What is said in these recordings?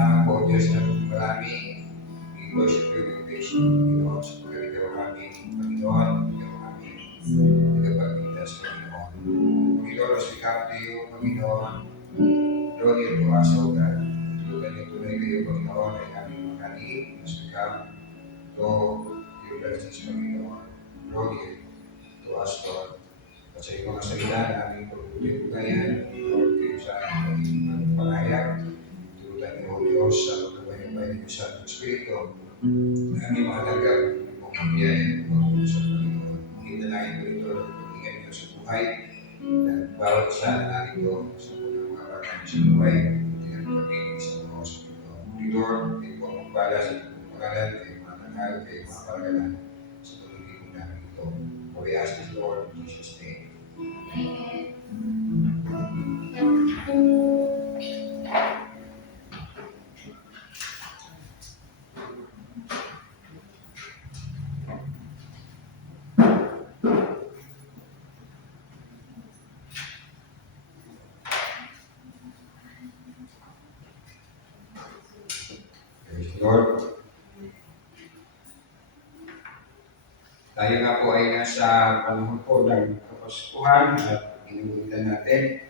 Salamat po, Diyos, na marami. I-worship you with patient, Panginoon, sa pagkaligaw aming Panginoon, ikaw aming tagapagligtas, Panginoon. Panginoon, as we come to you, Panginoon, draw near to us, O God. Tulungan niyo tunay kayo, Panginoon, ay aming mga need as we come to your presence, Panginoon. Draw near to us, Lord. At sa iyong mga salita na aming pagbubuti ngayon, Lord, kayo sa aming pagpapahayag. Tulungan niyo, O Diyos, sa pagkabayang niyo sa ating Espiritu, na aming mga tanggap ng pagbiyayan ng sa Panginoon. Hinalain ko ito, ingat niyo sa buhay, na bawat isa na narito sa mga bagay sa buhay, hindi na kami sa mga sa Panginoon. Lord, kayo po ang magpala sa pangalan, kayo mga tangal, kayo mga paragalan sa pag-ibig namin ito. For we ask this, Lord, in Jesus' name. Praise the Lord. Tayo nga po ay nasa panahon po ng Kapaskuhan at inuulitan natin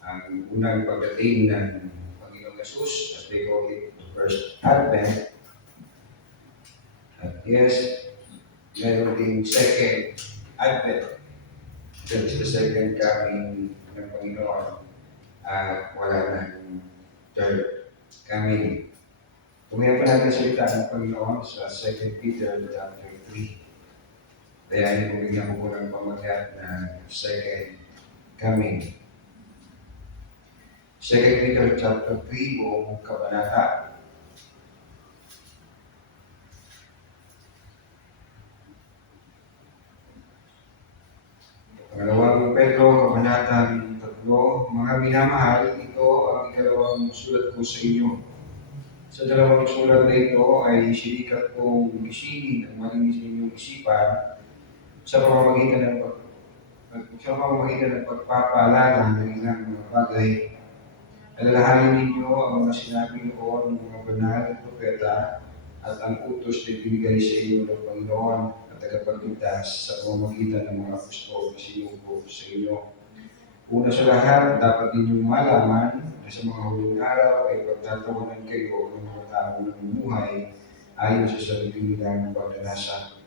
ang unang pagdating ng Panginoong Jesus, as they call it, the first Advent. At yes, meron din second Advent. That is the second coming ng Panginoon at wala ng third coming. Tumaya pa natin salita ng Panginoon sa 2 Peter chapter 3. Kaya hindi ko po ng pamagat na second coming. 2 Peter chapter 3, buong kabanata. Pangalawang Pedro, kabanatang 3, mga minamahal, ito ang ikalawang sulat ko sa inyo. Sa dalawang sulat na ito ay sinikat kong gisingin ang malinis ninyong isipan sa pamamagitan ng pagpapaalala ng ilang mga bagay. Alalahanin ninyo ang mga sinabi noon ng mga banal at propeta at ang utos na binigay sa inyo ng Panginoon at tagapagligtas sa pamamagitan ng mga apostol na sinugo sa inyo. Una sa lahat, dapat ninyong malaman na sa mga huling araw ay pagtatawanan kayo ng mga taong namumuhay ayon sa sarili nilang pagdanasa.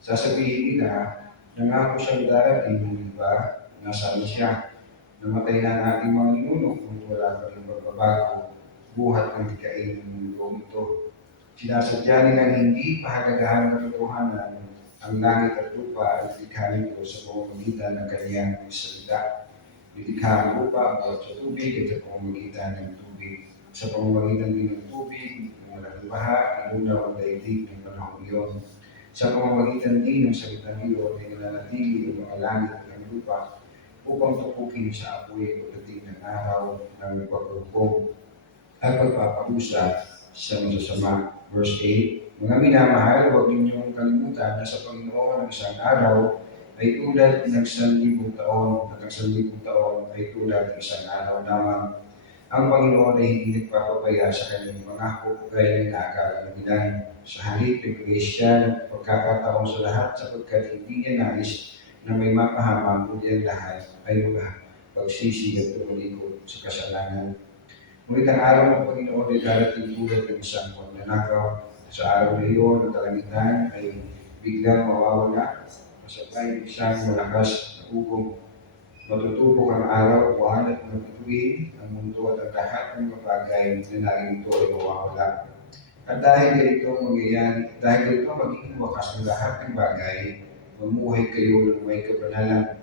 Sasabihin nila, nangako siyang darating, hindi ba? Nasaan siya? Namatay na ang ating mga ninuno kung wala pa rin pagbabago, buhat ng dikain ng mundo ito. Sinasadya nilang hindi pahalagahan ng katotohanan ang langit at lupa at likha nito sa pamamagitan ng kanyang salita. Nilikha ang lupa at sa tubig at sa pamamagitan ng tubig. Sa pamamagitan din ng tubig, ng malaking baha, inunaw ang daigdig ng panahon iyon. Sa pamamagitan din ng salitang iyon ay nananatili ang mga langit at ang lupa upang tupukin sa apoy pagdating ng araw ng paghukom at pagpaparusa sa masasama. Verse 8, mga minamahal, huwag ninyong kalimutan na sa Panginoon ang isang araw ay tulad ng 1,000 taon at ang 1,000 taon ay tulad ng isang araw lamang. Ang Panginoon ay hindi nagpapabaya sa kanyang pangako gaya ng naakala ng ilan. Sa halip, nagbigay siya ng pagkakataon sa lahat sapagkat hindi niya nais na may mapahamak kundi ang lahat ay pagsisi at tumalikod sa kasalanan. Ngunit ang araw ng Panginoon ay darating tulad ng isang magnanakaw. Sa araw na iyon, ang kalangitan ay biglang mawawala, kasabay ng isang malakas na ugong. Matutubok ang araw, buwan at mga bituin, ang mundo at ang lahat ng mga bagay na narito ay mawawala. At dahil ganito magiging wakas ng lahat ng bagay, mamuhay kayo ng may kabanalan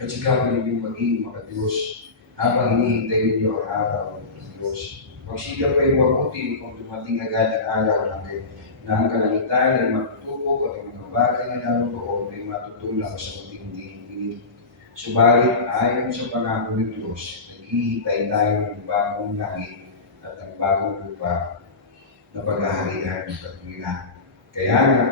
at sikapin ninyong maging makadiyos habang hinihintay ninyo ang araw ng Diyos. Magsigap kayo mabuti kung dumating agad ang araw na ang kalangitan ay matutubok at ang mga bagay na naroon ay matutunaw sa matinding init. Subalit ayon sa pangako ng Diyos, naghihintay tayo ng bagong langit at ng bagong lupa na paghaharian ng katuwiran. Kaya nga,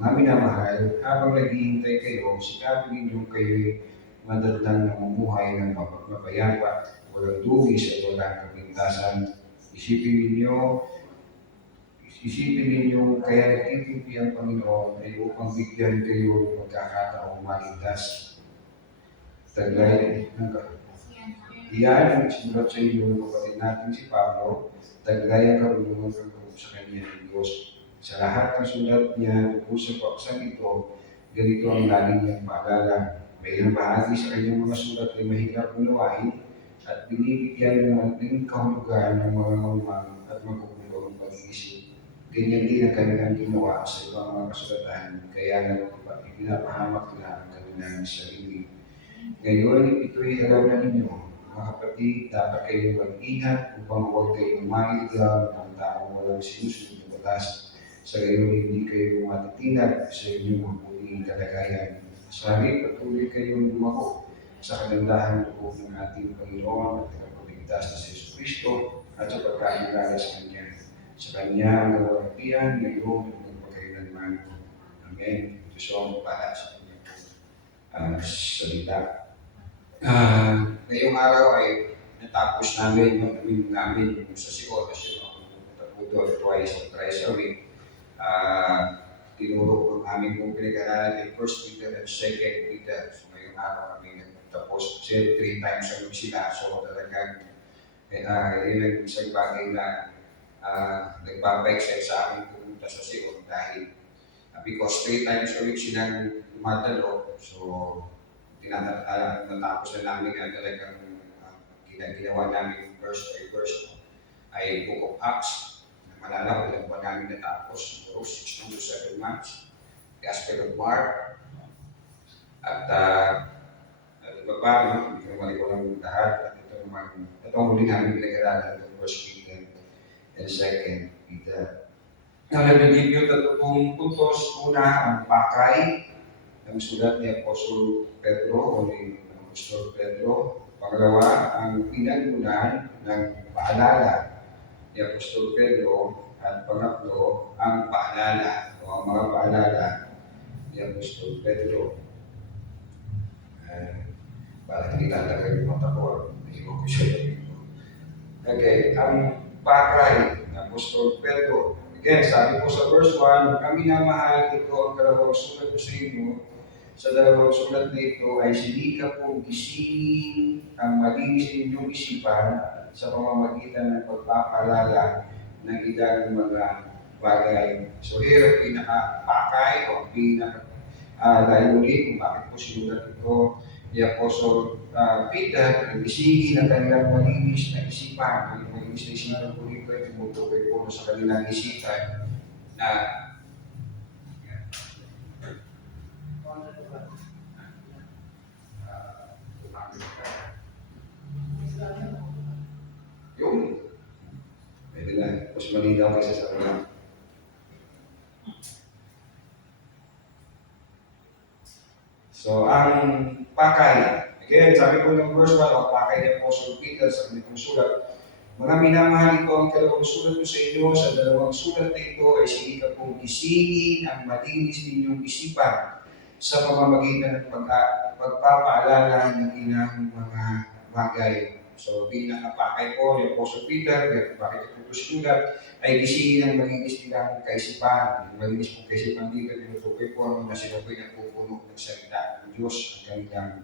mga minamahal, habang naghihintay kayo, sikapin ninyong kayo'y madalang namumuhay ng mapayapa, walang dugis at walang kapintasan. Isipin ninyo kaya nagtitimpi ang Panginoon ay upang bigyan kayo ng pagkakataong maligtas. Taglay ng iyan ang sinulat sa inyo ng kapatid natin si Pablo, taglay ang karunungan ng loob sa kanya ng Diyos. Sa lahat ng sulat niya tungkol sa paksang ito, ganito ang lagi niyang paalala. May ilang bahagi sa kanyang mga sulat ay mahirap unawain at binibigyan ng kahulugan ng mga mamang at magkukulong pag-iisip. Ganyan din ang kanilang ginawa sa ibang mga kasulatan, kaya pinapahamak na ang kanilang sarili. Ngayon, ito'y alam na ninyo, mga kapatid, dapat kayong mag-ingat upang huwag kayong maniligaw ng taong walang sinusunod na batas. Sa gayon, hindi kayo matitinag sa inyong mabuting kalagayan. Sa halip, patuloy kayong lumako sa kagandahan loob ng ating Panginoon at tagapagligtas na si Yesu Kristo at sa pagkakilala sa Kanya. Sa Kanya ang kaluwalhatian ngayon at magpakailanman. Amen. Diyos ang pala sa Kanya salita. Ngayong araw ay natapos namin yung sa Siot kasi pupunta po doon twice or thrice a week. Tinuro ko namin kung pinag-aralan yung 1 Peter at 2 Peter. So ngayong araw kami nagtapos. Kasi 3 times a week sila. So talagang yun ang isang bagay na nagpapa-excite sa amin pumunta sa Siot dahil because 3 times a week silang dumadalo. So natapos na namin na talagang ginawa namin verse by verse ay Book of Acts. Malala ko lang ba namin natapos? Siguro 6 to 7 months. Gospel of Mark. At iba pa, hindi ko naman ikaw lang lahat. At itong huli namin pinag-aralan ng 1 Peter and 2 Peter. Now, let me give you tatlong puntos. Una, ang pakay ng sulat ni Apostol Pedro o ni Apostol Pedro. Pangalawa, ang pinagmulan ng paalala ni Apostol Pedro. At pangatlo, ang paalala o ang mga paalala ni Apostol Pedro. Para hindi tatagal yung mata ko, hindi ko siya dito. Okay, ang pakay ni Apostol Pedro. Again, sabi ko sa verse 1, ang minamahal, ito ang dalawang sulat ko sa inyo. Sa dalawang sulat na ito ay sinikap kong gisingin ang malinis ninyong isipan sa pamamagitan ng pagpapalala ng ilang mga bagay. So here, pinaka-pakay o pinaka-layunin kung bakit po sinulat ito ni Apostle Peter, gisingin ang kanilang malinis na isipan. Ang malinis na isipan po rito ay tumutukoy po sa kanilang isipan na yung pwede na, mas malinaw kaysa sa una. So, ang pakay, again, sabi ko ng verse 1, ang pakay ni Apostle Peter sa kanyang sulat, mga minamahal, ito ang dalawang sulat ko sa inyo. Sa dalawang sulat na ito ay sinikap kong gisingin ang malinis ninyong isipan sa pamamagitan ng pagpapaalala ng ilang mga bagay. So, pinakapakay po ni Apostle Peter, bakit ito sinulat, ay gisingin ang malinis nilang kaisipan. Ang malinis pong kaisipan dito, tinutukoy po ang na sila po'y nagpupuno ng salita ng Diyos, ang kanilang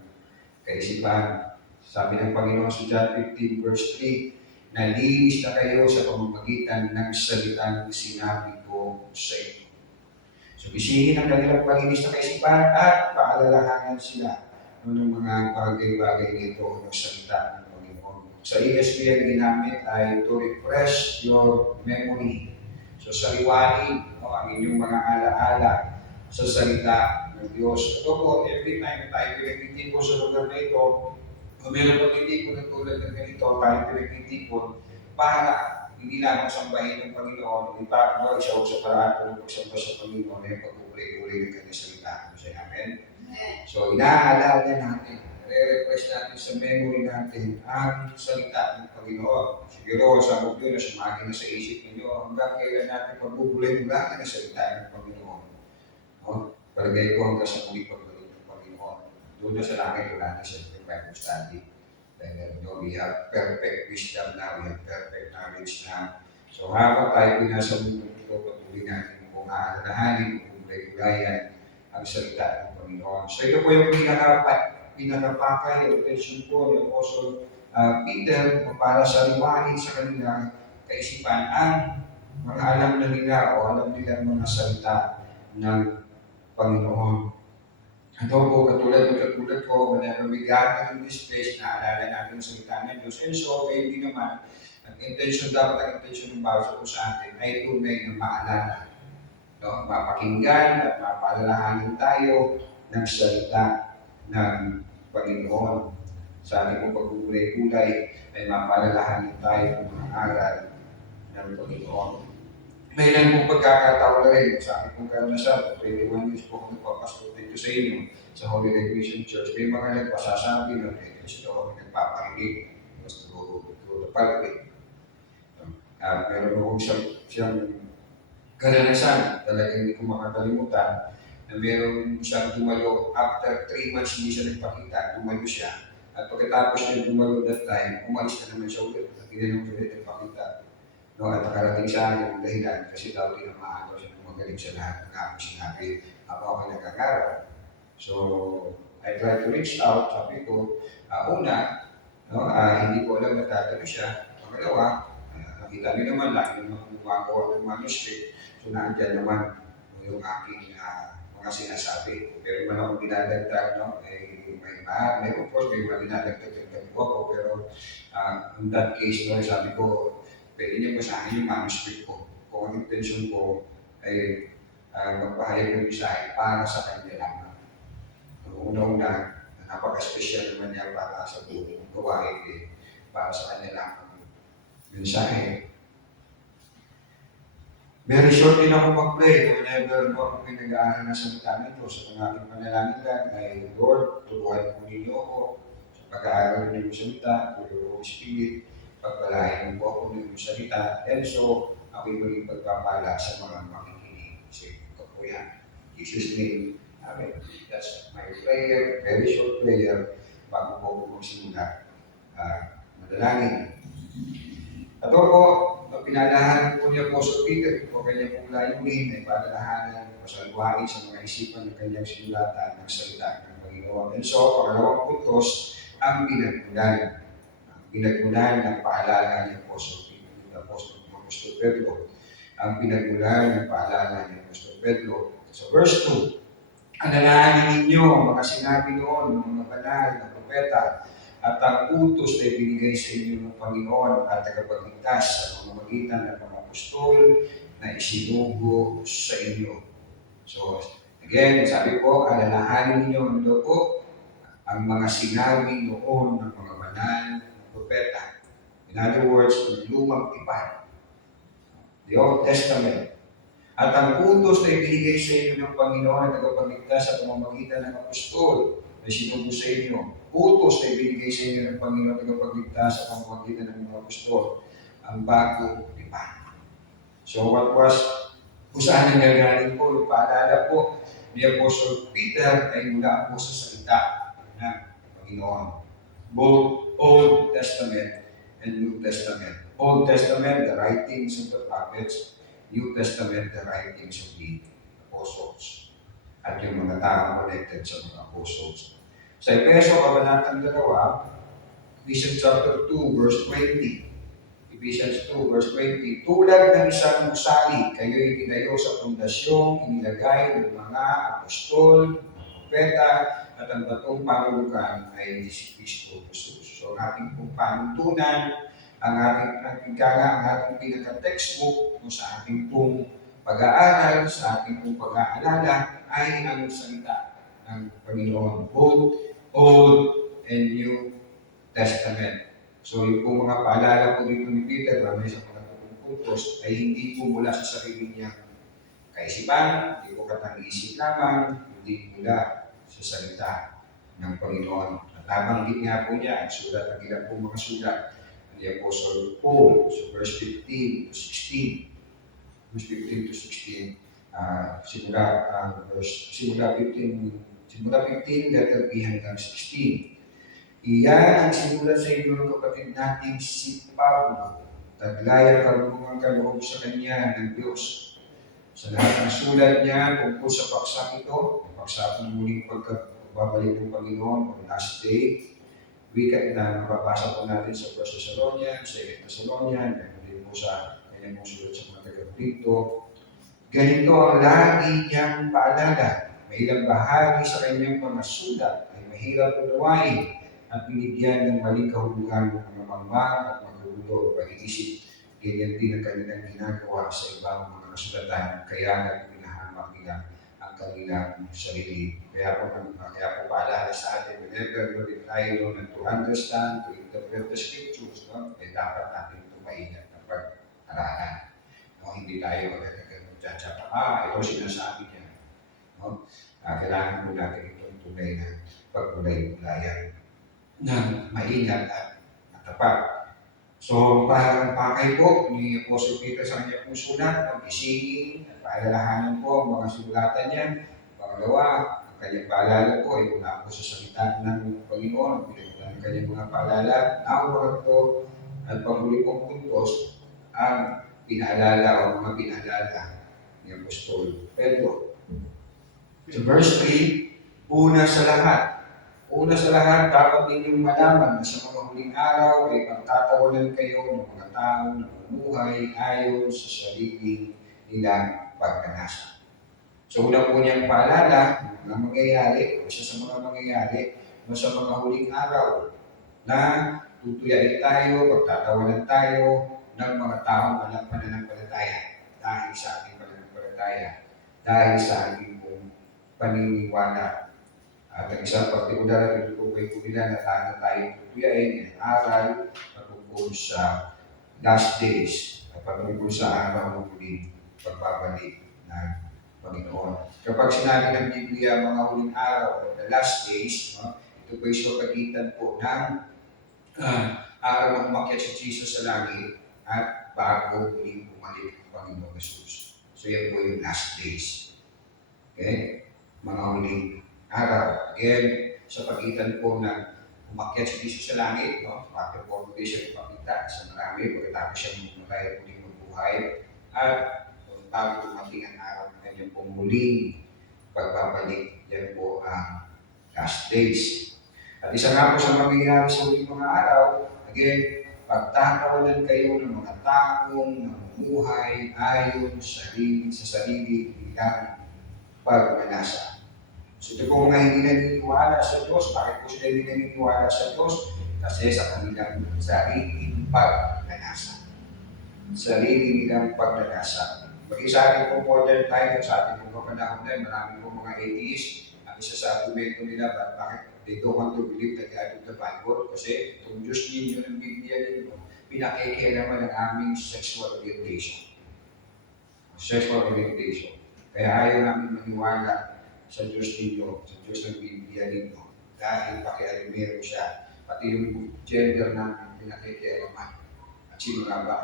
kaisipan. Sabi ng Panginoon sa John 15 verse 3, nalinis na kayo sa pamamagitan ng salitang sinabi ko sa inyo. So, gisingin ang kanilang malinis na kaisipan at paalalahanan sila ng mga bagay-bagay nito ng salita ng Panginoon. Sa ESV ang ginamit ay to refresh your memory. So, sariwain ang inyong mga alaala sa salita ng Diyos. Ito po, every time tayo pinagtitipon sa lugar na ito, o meron pagtitipon na tulad ng ganito, tayo pinagtitipon para hindi lamang sambahin ng Panginoon, in fact, isa sa paraan ng pagsamba sa Panginoon ay pag-uli-uli ng kanyang salita. Amen? So, inaalala natin, re-refresh natin sa memory natin ang salita ng Panginoon. Siguro, sa mugyo na sumagi na sa isip ninyo, hanggang kailan natin pagbubulay-bulay na salita ng Panginoon. No? Palagay ko hanggang sa muli pagbalik ng Panginoon. Doon na sa langit, wala na sa Bible study. And we have perfect wisdom now, we have perfect knowledge now. So habang tayo pinasa mundo ito, patuloy natin kung aalalahanin, kung gulayan ang salita ng Panginoon. So ito po yung pinakapakay, attention po ni Apostle Peter para sa liwanag sa kanilang kaisipan ang mga alam na nila o alam nila ang mga salita ng Panginoon. Ito po, katulad ko, whenever we gather in this place, naalala natin ang salita ng Diyos. And so, kayo din naman, ang intention ng bawat sa atin ay tunay na maalala. No? Mapakinggan at mapaalalahanin tayo ng salita ng Panginoon. Sa ating pong pagkukulay-kulay ay mapaalalahanin tayo ng mga aral ng Panginoon. May ilan pong pagkakataon na rin sa aking pong karanasan, 21 years po ako nagpapastor dito sa inyo, sa Holy Recreation Church. May mga nagpasasabi na ito ako nagpaparinig through the pulpit. Meron akong siyang karanasan, talagang hindi ko makakalimutan, na meron siyang dumalo. After 3 months hindi siya nagpakita, dumalo siya. At pagkatapos niya dumalo that time, umalis na naman siya ulit. At hindi naman ulit nagpakita. No, at nakarating sa akin ang dahilan kasi daw tinamaan daw siya ng magaling sa lahat ng aking sinabi habang ako nag-aaral. So, I tried to reach out, sabi ko, una, no, hindi ko alam na tatalo siya. Pangalawa, nakita niyo naman, lagi naman gumagawa ng manuscript. So, naandyan naman yung aking mga sinasabi. Pero man ako dinadagdag, no, may of course, may mga dinadagdag po ako. Pero in that case, no, sabi ko, pwede niyo basahin yung manuscript ko. Kung ang intention ko ay magpahayag ng mensahe para sa kanya lamang. Una-una, napaka-special naman niya para sa buong gawain para sa kanya lamang mensahe. Very short din ako mag-play whenever ako pinag-aaral na salita nito. Sa aking panalangin lang ay, Lord, turuan mo ninyo ako sa pag-aaral ng iyong salita, through your Holy Spirit, pagpalain mo po ako ng iyong salita. And so, ako'y maging pagpapala sa mga makikinig. Kasi ito po yan. Jesus' name. Amen. That's my prayer, very short prayer, bago po ako magsimula. Madalangin. At po, pinalahan po niya Apostle Peter po kanya pong layunin ay padalahanan o salwain sa mga isipan ng kanyang sinulatan ng salita ng Panginoon. And so, pangalawang puntos, ang pinagmulan. Ang pinagmulan ng paalala ni Apostle Pedro. Ang pinagmulan ng paalala ni Apostle Pedro. So, verse 2, alalahanin ninyo ang mga sinabi noon ng mga banal na propeta at ang utos na ibinigay sa inyo ng Panginoon at tagapagligtas sa pamamagitan ng mga apostol na isinugo sa inyo. So, again, sabi ko, alalahanin ninyo ano daw po ang mga sinabi noon ng mga banal na propeta. In other words, ng lumang tipan, the Old Testament. At ang utos na ibinigay sa inyo ng Panginoon at tagapagligtas sa pamamagitan ng apostol na sinugo sa inyo. Utos na ibinigay sa inyo ng Panginoon at tagapagligtas sa pamamagitan ng mga apostol. Ang bagong tipan. So what was, kung saan nangyagaling po, yung paalala po ni Apostle Peter ay mula po sa salita ng Panginoon. Both Old Testament and New Testament. Old Testament, the writings of the prophets. New Testament, the writings of the apostles. At yung mga tao connected sa mga apostles. Sa Efeso, Kabanatang 2, Ephesians chapter 2, verse 20. Ephesians 2, verse 20. Tulad ng isang gusali, kayo'y tinayo sa pundasyong inilagay ng mga apostol, propeta, at ang batong pangulukan ay si Kristo Jesus. So, ang ating pong panuntunan, ang ating pinaka-textbook sa ating pong pag-aaral, sa ating pong pag-aalala ay ang salita ng Panginoon. Both Old and New Testament. So yung pong mga paalala po dito ni Peter, marami sa mga puntos, ay hindi po mula sa sarili niyang kaisipan, hindi po katang-isip lamang, hindi mula sa salita ng Panginoon. At nabanggit nga po niya, ang sulat, ang ilang pong mga sulat, ni Apostle Paul, so verse 15 to 16. Verse 15 to 16. Simula 15, letter B hanggang 16. Iyan ang sinulat sa inyo ng kapatid nating si Pablo. Taglay ang karunungang kaloob sa kanya ng Diyos. Sa lahat ng sulat niya tungkol sa paksang ito, paksang muling pagbabalik ng Panginoon on last day, wika na mababasa po natin sa 1 Thessalonians, 2 Thessalonians, ganoon din po sa kanyang mga sulat sa mga taga-Korinto. Ganito ang lagi niyang paalala. May ilang bahagi sa kanyang mga sulat ay mahirap unawain at binigyan ng maling kahulugan ng mga mangmang at maghuhulo o pag-iisip. Ganyan din ang kanilang ginagawa sa ibang mga kasulatan, kaya nagpinahamak nila ang kanilang sarili. Kaya po paalala sa atin, whenever we tayo to understand, to interpret the scriptures, no? Ay dapat natin tumaingat ng pag-aralan. No? Hindi tayo magtsatsa ito sinasabi niya. No? Kailangan po natin itong tunay na pagkulay-kulayan ng maingat at matapat. So, parang pakay po ni Apostle Peter sa kanya pong sulat, pag-isingin at paalalahanan po ang mga sulatan niya. Pangalawa, ang kanyang paalala po ay mula po sa salita ng Panginoon, pinagmulan ng kanyang mga paalala. Nakuha po at panghuli pong puntos ang pinaalala o mga pinaalala ni Apostol Pedro. So, verse 3, una sa lahat, dapat ninyong malaman na sa mga huling araw ay pagtatawanan kayo ng mga taong namumuhay ayon sa sarili nilang pagkanasa. So una po niyang paalala ng mga mangyayari, o isa sa mga mangyayari, no, sa mga huling araw na tutuyain tayo, pagtatawanan tayo ng mga taong walang pananampalataya dahil sa ating pananampalataya, dahil sa ating paniniwala. At ang isang partikular na tinutukoy po nila na tayo tutuyain ay aral patungkol sa last days at patungkol sa araw ng huling pagbabalik ng Panginoon. Kapag sinabi ng Biblia mga huling araw o the last days, no, ito po ay pagitan po ng araw ng umakyat si Jesus sa langit at bago muling bumalik ang Panginoon Jesus. So yan po yung last days. Okay? Mga huling araw. Again, sa pagitan po na umakyat si Jesus sa langit, no? After 40 days siya ipakita sa marami, pagkatapos siya mamatay at muling magbuhay, at bago dumating ang araw ng kanyang muling pagbabalik, yan po ang last days. At isa nga po sa mangyayari sa huling mga araw, again, pagtatawanan kayo ng mga taong namumuhay ayon sa sarili nilang pagmanasa. So ito po mga hindi naniniwala sa Diyos. Bakit po sila hindi naniniwala sa Diyos? Kasi sa kanilang sariling pagnanasa. Sarili nilang pagnanasa. Mag-isa rin po modern time, sa ating pong panahon na marami po mga atheists. Ang isa sa argumento nila, bakit they don't want to believe the God of the Bible? Kasi itong Diyos ninyo ng Biblia ninyo, pinakikialaman ng aming sexual orientation. Sexual orientation. Kaya ayaw namin maniwala sa Diyos ninyo, sa Diyos ng Biblia ninyo, dahil pakialimero siya, pati yung gender namin pinakikialaman. At sino nga ba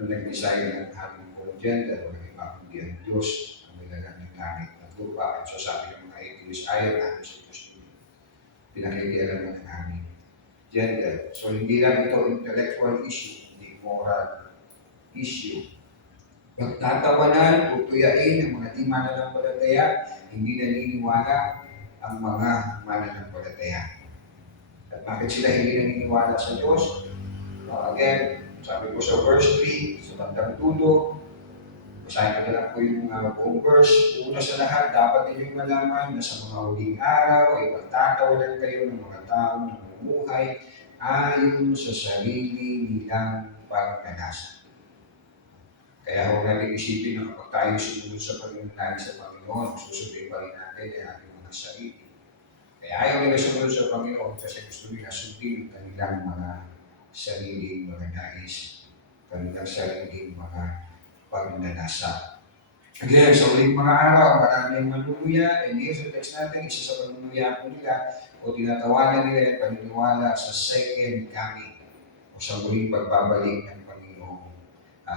ang nag-design ng aming buong gender, o iba kundi ang Diyos, ang nilalang ng langit at lupa. At so sabi ng mga atheist, ayaw namin sa Diyos ninyo. Pinakikialaman ng aming gender. So hindi lang ito intellectual issue, hindi moral issue. Pagtatawanan, tutuyain ng mga di mananampalataya, hindi naniniwala ang mga mananampalataya. At bakit sila hindi naniniwala sa Diyos? Again, sabi ko sa verse 3, sa bandang dulo, basahin ko na lang po yung buong verse. Una sa lahat, dapat ninyong malaman na sa mga huling araw ay pagtatawanan kayo ng mga taong namumuhay ayon sa sarili nilang pagkanasa. Kaya huwag natin isipin na kapag tayo sumunod sa Panginoon, sa Panginoon, susundin pa rin natin ang ating mga sarili. Kaya ayaw nila sumunod sa Panginoon kasi gusto nila sundin ang kanilang mga sariling mga nais, kanilang sariling mga pagnanasa. Again, sa uling mga araw, maraming manunuya, and here sa text natin, isa sa panunuya po nila o tinatawanan nila ang paniniwala sa second coming o sa muling pagbabalik ng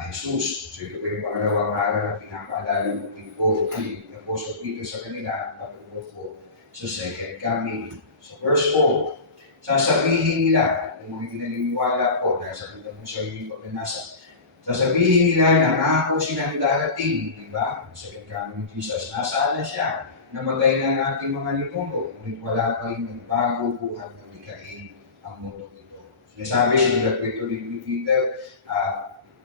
Jesus. So ito po yung pangalawang araw na pinapaalala ng po ni Apostle Peter sa kanila patungkol po sa second coming. So verse 4, sasabihin nila, yung mga pinaniniwala po, dahil sa kanilang sarili pagnanasa, sasabihin nila na nangako silang darating, di ba? Sa kanyang ni Jesus, nasaan na siya? Namatay na ang ating mga ninuno, ngunit wala pa rin nagbago buhat na likain ang mundo ito. Sinasabi siya kwento ni Peter,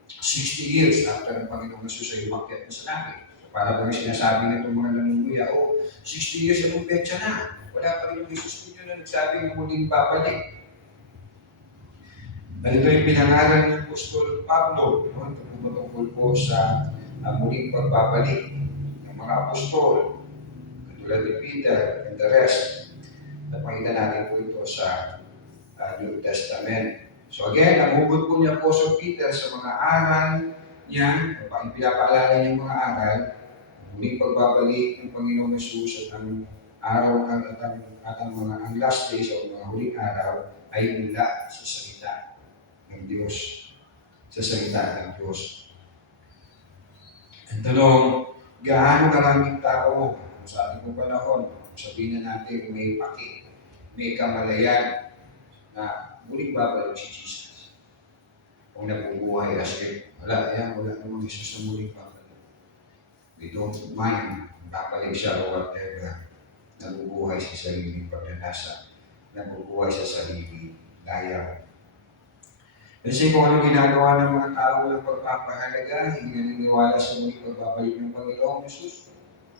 60 years after ang Panginoong Jesus ay umakyat na sa langit. Para bang sinasabi na itong mga nanunguya, 60 years na petsa na. Wala pa rin yung Jesus dito na nagsabi ng muling babalik. Ganito yung pinangalan ng Apostol Pablo, tungkol po sa muling pagbabalik ng mga apostol, katulad ni Peter and the rest. Napakita natin po ito sa New Testament. So again, ang hugot po ni Apostol Peter sa mga aral niya, ang pinapaalala niya mga aral, muling pagbabalik ng Panginoong Jesus at ang araw at ang last days o mga huling araw ay mula sa salita ng Diyos. Sa salita ng Diyos. Ang tanong, gaano karaming tao sa ating panahon, sabihin na natin may paki, may kamalayan na muling babalik si Jesus. Kung nabubuhay as if, wala namang Jesus na muling babalik. We don't mind, babalik siya o whatever. Nabubuhay sa sariling pagnanasa, nabubuhay sa sariling daya. Kasi kung ano ginagawa ng mga tao ng pagpapahalaga, hindi naniniwala sa muling pagbabalik ng Panginoong Jesus.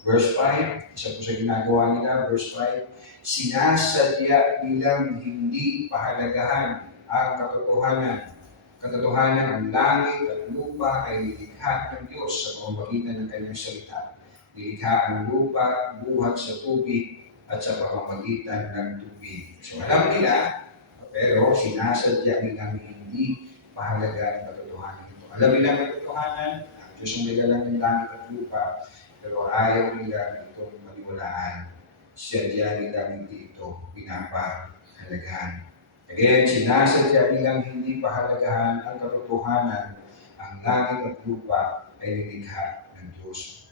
Verse 5, isa po sa ginagawa nila, verse 5, sinasadya nilang hindi pahalagahan ang katotohanan. Katotohanan ang langit at lupa ay nilikha ng Diyos sa pamamagitan ng kanyang salita. Nilikha ang lupa, buhat sa tubig at sa pamamagitan ng tubig. So alam nila, pero sinasadya nilang hindi pahalagahan ang katotohanan ito. Alam nila ang katotohanan, ang Diyos ang nilalang ng langit at lupa, pero ayaw nila itong maniwalaan. Sadya nilang hindi ito pinapahalagahan. Again, sinasadya nilang hindi pahalagahan ang katotohanan, ang langit at lupa ay nilikha ng Diyos.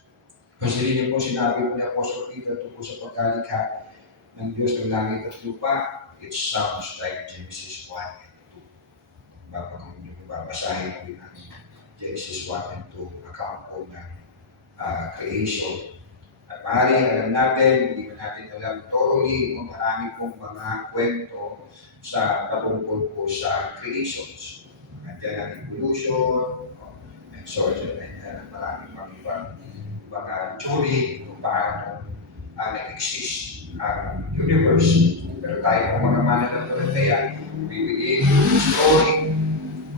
Kasi rin po sinabi po ni Apostol Peter tungkol sa pagkalikha ng Diyos ng langit at lupa, it sounds like Genesis 1 and 2. Babasahin natin ang Genesis 1 and 2, account po ng creation. At maaaring alam natin, hindi ba natin alam totally kung marami pong mga kwento sa patungkol po sa creations. Nandiyan ang evolution, and so and marami pang ibang theory kung paano nag-exist ang universe. Pero tayo po mga mananampalataya, bibigay yung story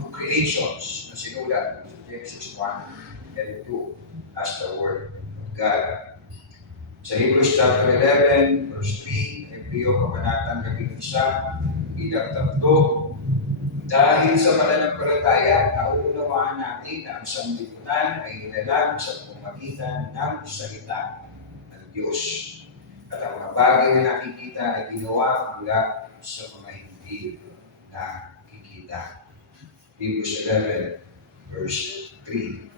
of creations na sinulat sa Genesis 1 and 2 as the Word of God. Sa Hebrews chapter 11, verse 3, Hebreo kabanatang 11, bilang 3, dahil sa pananampalataya, nauunawaan natin na ang sanlibutan ay nilalang sa pamamagitan ng salita ng Diyos. At ang mga bagay na nakikita ay ginawa mula sa mga hindi nakikita. Hebrews 11, verse 3.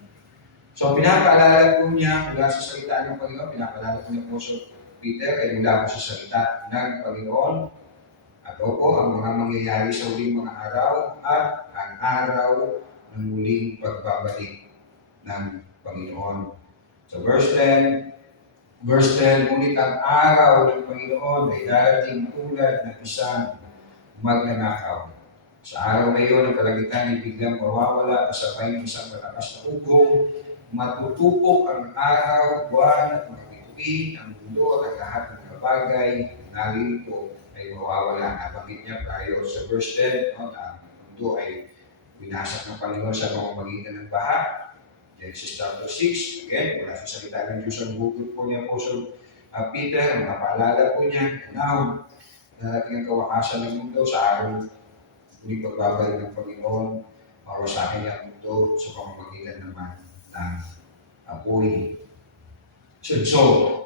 So, pinapaalala po niya mula sa salita ng Panginoon, pinapaalala po niya po sa Peter ay mula po sa salita ng Panginoon. At po ang mga mangyayari sa huling mga araw at ang araw ng muling pagbabalik ng Panginoon. So, verse 10, ngunit ang araw ng Panginoon ay darating tulad ng isang magnanakaw. Sa araw na iyon, ang kalangitan ay biglang mawawala kasabay ng isang malakas na ugong, matutupok ang araw, buwan at mga bituin, ang mundo at ang lahat ng mga bagay na narito ay mawawala. Nabanggit niya tayo sa verse 10, na ang mundo ay winasak ng Panginoon sa pamamagitan ng baha. Genesis chapter 6, again, mula sa salita ng Diyos ang hugot po niya po sa Peter, ang mapaalala po niya, now, darating ang kawakasan ng mundo sa araw ng pagbabalik ng Panginoon, mawasakin niya ang mundo sa pamamagitan naman ng apoy. So,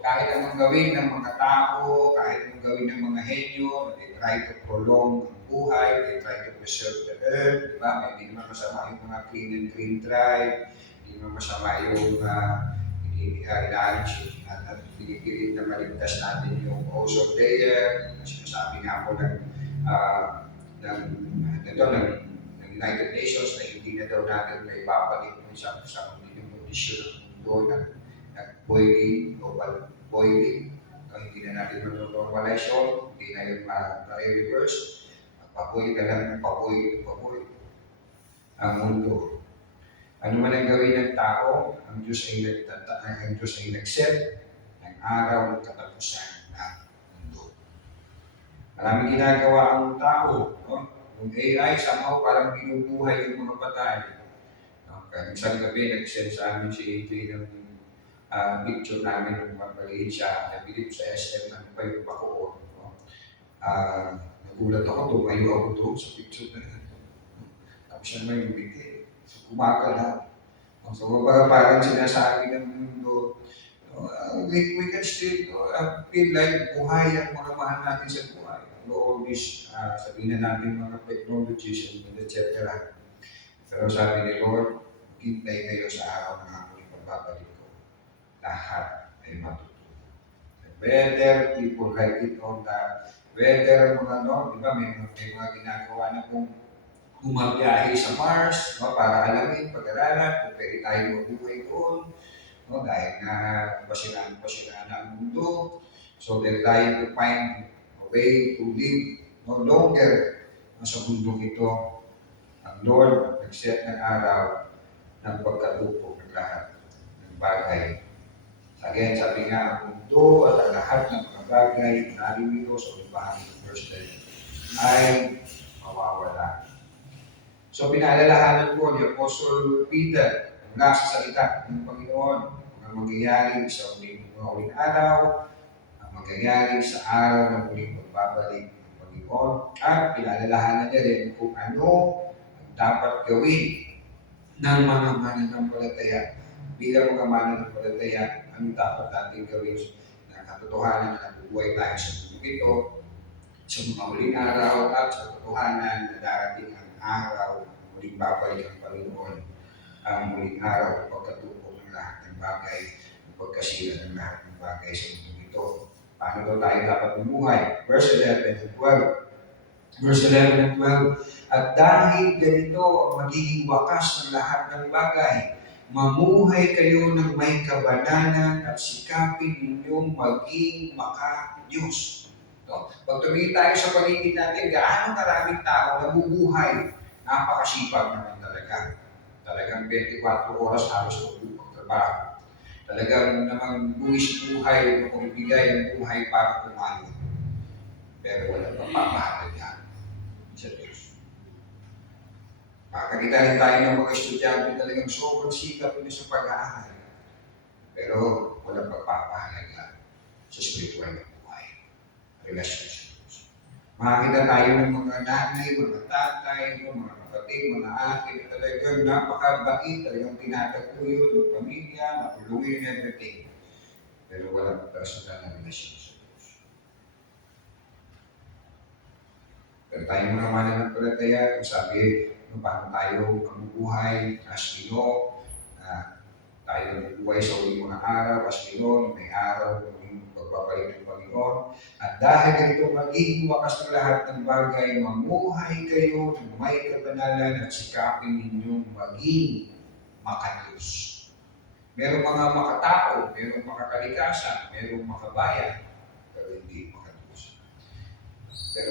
kahit anong gawin ng mga tao, kahit anong gawin ng mga henyo, they try to prolong ang buhay, they try to preserve the earth, di ba? Hindi naman masama yung mga clean and green drive, hindi naman masama yung inaalis at pinipilit na maligtas natin yung ozone layer. Sinasabi nga po ng uh, ng United Nations na hindi na daw natin may babalik ng isang kondisyon ng mundo na nag-boiling, global boiling. Hindi na natin normalize yun, hindi na yun ma-reverse. Paboy ka lang ng paboy ang mundo. Ano man ang gawin ng tao, ang Diyos ay nag-set ng araw ng katapusan ng mundo. Maraming ginagawa ang tao. No? Yung AI, somehow parang binubuhay yung mga patay. No? Kaya isang gabi, nag-send sa amin si AJ ng picture namin nung mabalihin siya, nabilip sa SM ng pa yung bakoon. No? Nagulat ako, tumayo ako doon sa picture na yun. Tapos siya naman yung bigay. So, kumakalat. So, parang sinasabi ng mundo, we can still feel like buhay ang mga mahal natin sa buhay. All this, sabihin na natin mga technologies and etc. Pero sabi ni Lord, hintay kayo sa araw ng aking pagbabalik ko. Lahat ay matutunan. Whether people like it or not, whether mga di ba, may mga ginagawa na kung bumabiyahe sa Mars, no, para alamin, pag-aralan, kung pwede tayo mabuhay doon, no, dahil na pasiraan na ang mundo. So they're trying to find a way to live no longer sa mundo ito. Ang Lord nag-set ng araw ng pagkatupok ng lahat ng bagay. Again, sabi nga, ang mundo at ang lahat ng mga bagay na narimito sa ulipahan ng verse 10 ay mawawala. So pinaalalahanan ko ni Apostle Peter mula sa salita ng Panginoon ang mangyayari sa uling araw, ang mangyayari sa araw ng muling pagbabalik ng Panginoon, at pinaalalahanan niya rin kung ano ang dapat gawin ng mga mananampalataya. Bilang mga mananampalataya, ano dapat natin gawin na katotohanan na nabubuhay tayo sa mundo ito, sa mga uling araw at sa katotohanan na darating ang araw, muling babalik ang Panginoon, ang muling araw, pagkatupok ng lahat ng bagay, ang pagkasira ng lahat ng bagay sa mundo ito. Paano daw tayo dapat bumuhay? Verse 11 and 12. Verse 11 and 12. At dahil ganito ang magiging wakas ng lahat ng bagay, mamuhay kayo ng may kabananan at sikapin ninyong maging maka-Diyos. No? Pag tumingin tayo sa paligid natin, gaano karaming tao nabubuhay, napakasipag naman talaga. Talagang 24 oras halos magtrabaho. Talagang namang buwis buhay, makulibigay ang buhay para kumain. Pero walang papapahalaga sa Diyos. Makakita rin tayo ng mga estudyante talagang sobrang sikap nila sa pag-aaral. Pero walang pagpapahalaga sa spiritual na buhay. Relasyon sa Diyos. Makakita tayo ng mga nanay, mga tatay, mga kapatid, mga ate na talagang napakabait, talagang tinataguyod ng pamilya, matulungin everything. Pero walang personal na relasyon sa Diyos. Pero tayo mga mananampalataya, kung sabi, paano tayo mabubuhay as we know, tayo mabubuhay sa uling mga araw as we know, may araw, uling pagbabalik ng Panginoon. At dahil ito magiging wakas ng lahat ng bagay, mamuhay kayo ng may kabanalan at sikapin ninyong maging makadiyos. Merong mga makatao, merong makakalikasan, merong makabayan, pero hindi makadiyos. Pero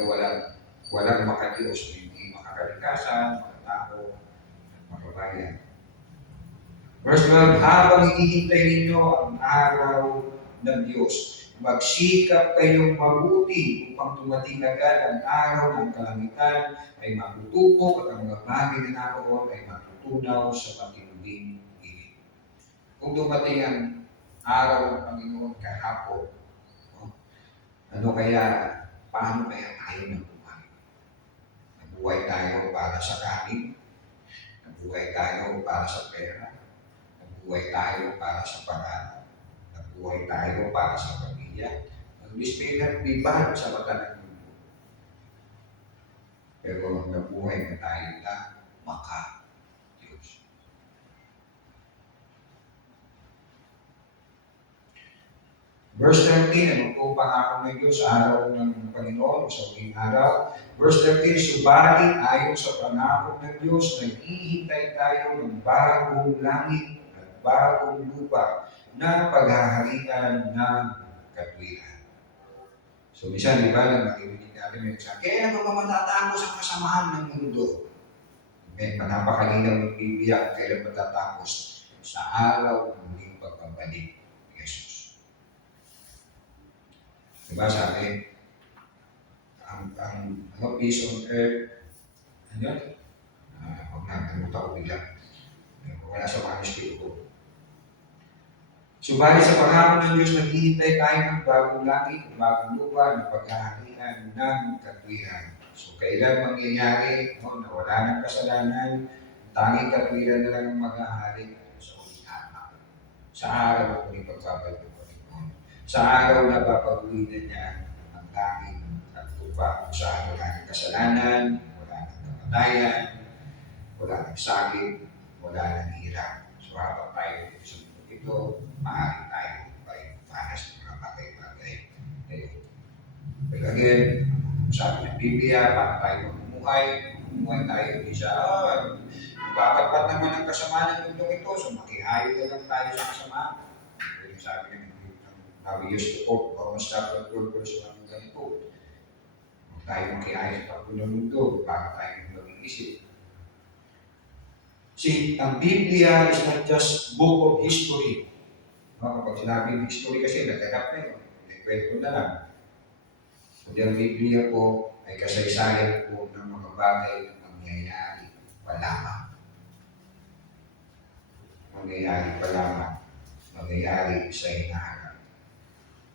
walang makadiyos, hindi makakalikasan, makatao, at makabayan. Verse 12, habang hinihintay ninyo ang araw ng Diyos, magsikap kayong mabuti upang dumating agad ang araw ng kalangitan ay matutupok at ang mga bagay na naroon ay matutunaw sa matinding init. Kung dumating ang araw ng Panginoon kahapon, paano kaya tayo nabuhay? Nabuhay tayo para sa kanin, nabuhay tayo para sa pera, nabuhay tayo para sa pangalan, nabuhay tayo para sa pamilya. Ang may nagbibahal sa mata ng mundo. Pero nabuhay na tayo na maka-Diyos. Verse 13, ano po pangako ng Diyos sa araw ng Panginoon o sa huling araw? Verse 13, subalit ayon sa pangako ng Diyos, naghihintay tayo ng bagong langit at bagong lupa na paghaharian ng katwiran. So, minsan, di ba, nang makikinig natin may sabi, kaya ano ba matatapos ang kasamahan ng mundo? May napakalinaw ng Biblia kung kailan matatapos sa araw ng muling pagbabalik ni Jesus. Diba sabi, ang peace on earth, ano yun? Huwag na, kalimutan ko bigla. Wala sa manuscript ko. Subalit sa pangako ng Diyos, naghihintay tayo ng bagong langit, bagong lupa, ng paghaharian ng katwiran. So, kailan mangyayari na wala ng kasalanan, tanging katwiran na lang ang maghahari sa uling araw. Sa araw ng uling pagbabalik ng Panginoon. Sa araw na papaguhin na niya ang langit at lupa kung saan wala ng kasalanan, wala ng kamatayan, wala ng sakit, wala ng hirap. So, habang tayo dito sa mundo ito, maaari tayo para sa mga bagay-bagay. But again, sabi ng Biblia, paano tayo mamumuhay? Mamumuhay tayo hindi siya, bakit naman ang kasamaan ng mundo ito? So makihayo na lang tayo sa kasamaan. Yung sabi ng Nabi used to quote, Romans chapter 12, verse 1 ganito. Huwag tayo makihayo sa pagpulo ng mundo, bago tayo mag-iisip. See, ang Biblia is not just book of history. Kapag sinabing history kasi, naganap na yun. Kwento na lang. Kundi ang Biblia po ay kasaysayan po ng mga bagay na mangyayari pa lamang. Mangyayari pa lamang. Mangyayari sa hinaharap.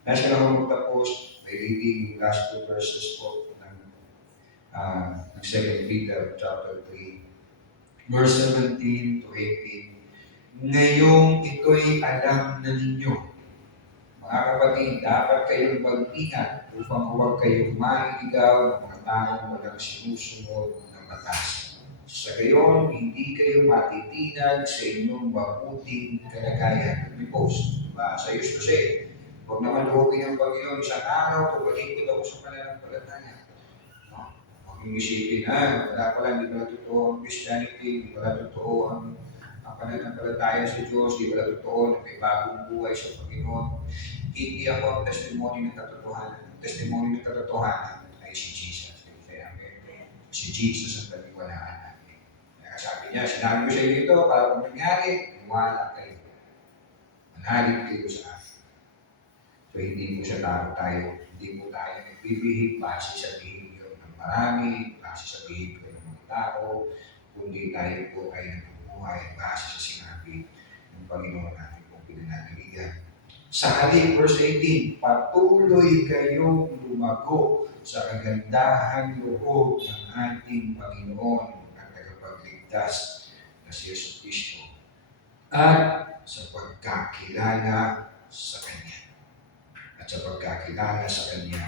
Nais ko lang magtapos by reading yung last 2 verses po ng 2 Peter chapter 3, verse 17 to 18. Ngayong ito'y alam na ninyo, mga kapatid, dapat kayong mag-ingat upang huwag kayong mailigaw ng mga taong walang sinusunod ng batas. Sa gayon, hindi kayo matitinag sa inyong mabuting kalagayan. May post, diba? Sa Diyos kasi, huwag naman loobin ng Panginoon, isang araw, tumalikod ako sa pananampalataya. No? Huwag yung isipin, wala pala, hindi pala totoo ang Christianity, hindi pala totoo ang pananampalataya sa Diyos, hindi pala totoo na may bagong buhay sa Panginoon. Hindi ako ang testimony ng katotohanan. Ang testimony ng katotohanan ay si Jesus. Kaya si Jesus ang paniwalaan natin. Kaya sabi niya, sinabi ko sa inyo ito para kung nangyari, wala kayo. Manalig kayo sa akin. So hindi po sa tao tayo, hindi po tayo nagbibihig base sa behavior ng marami, base sa behavior ng mga tao, kundi tayo po ay nabubuhay base sa sinabi ng Panginoon natin kung pinananaligan. Sa halip, verse 18, patuloy kayong lumago sa kagandahan loob ng ating Panginoon at tagapagligtas na si Yesu Cristo at sa pagkakilala sa Kanya. At sa pagkakilala sa Kanya.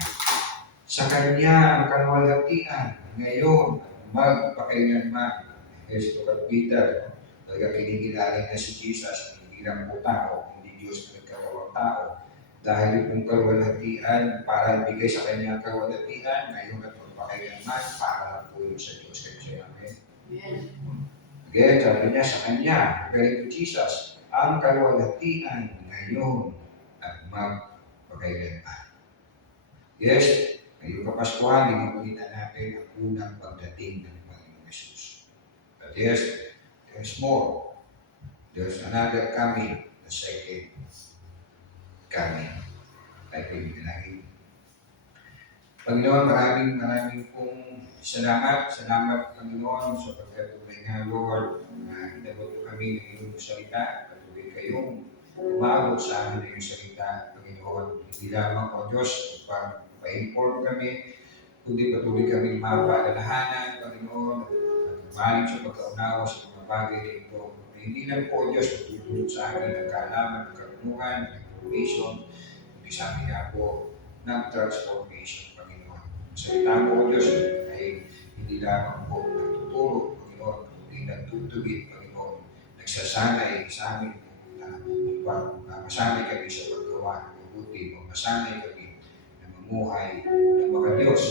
Sa Kanya ang kalwalhatian ngayon at magpakailanman. Yesu kay Peter, talaga kinikilala na si Jesus, hindi lang po tao, hindi Diyos na nagkatawang tao. Dahil yung kalwalhatian para ibigay sa Kanya ang kalwalhatian, ngayon at magpakailanman, para lang po yun sa Diyos. Kaya siya namin. Again, sabi niya sa Kanya, galing to Jesus, ang kalwalhatian ngayon at magpakailanman. Yes, ngayong Kapaskuhan, hinimulita natin ang unang pagdating ng Panginoon Jesus. But yes, there's more. There's another coming, the second coming. Like we pinahid. Panginoon, maraming pong salamat. Salamat, Panginoon, sa pagkatuloy nga, Lord, na inabot kami ng iyong salita. Patuloy kayong umabot sa amin ng iyong salita, Panginoon. Hindi lamang, O Diyos, upang pa-inform kami, kundi patuloy kami mapaalalahanan, Panginoon, at maling sa pagkaunawa sa mga bagay na ito. Hindi lang po, Diyos, matutulog sa amin ang kaalaman, ang karunungan, ang information, kundi sa amin nga po ng transformation, Panginoon. Ang salita po, Diyos, ay hindi lamang po nagtuturo, Panginoon, kundi nagtutugid, Panginoon, nagsasanay sa amin na masanay kami sa paggawa ng mabuti kundi masanay kami na mamuhay ng mga Diyos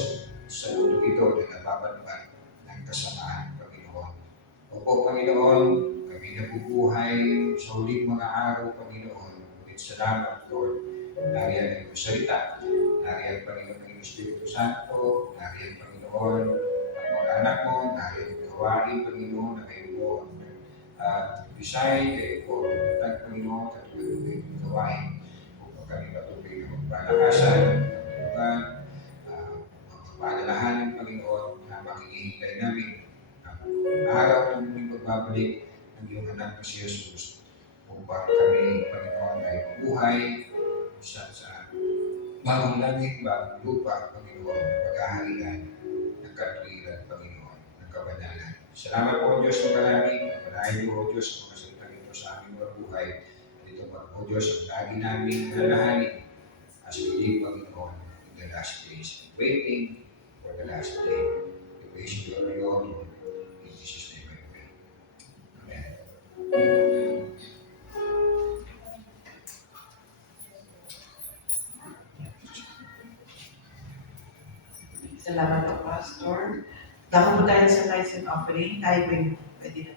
sa mundo ito na nababatbat ng kasamaan, Panginoon. Opo, Panginoon, kami nabubuhay sa huling mga araw, Panginoon. Ngunit salamat, Lord. Nariyan ang iyong salita. Nariyan, Panginoon, ang iyong Espiritu Santo. Nariyan, Panginoon, ang mga anak mo. Nariyan ang gawain, Panginoon, na kayo po Bisay, kayo po ang Panginoon, katulad ng iyong gawain. Upang kami patuloy na magpalakasan, mga paalalahanan, Panginoon, na makikihintay namin ang araw ng muling pagbabalik ng iyong anak na si Jesus upang kami, Panginoon, ay mabuhay sa bagong langit, bagong lupa, Panginoon, na paghaharian ng katuwiran, Panginoon, ng kabanalan. Salamat po, Diyos, ng marami. Panahin po, Diyos, ang mga salita nito sa aming mga buhay. Ito po, Diyos, ang lagi namin nalalahanin as we live, Panginoon, in the last days, waiting for the last day. We praise you, Lord. In Jesus' name I pray. Amen. Salamat po, Pastor. Dako po tayo sa tithes and offering. Tayo po yung pwede na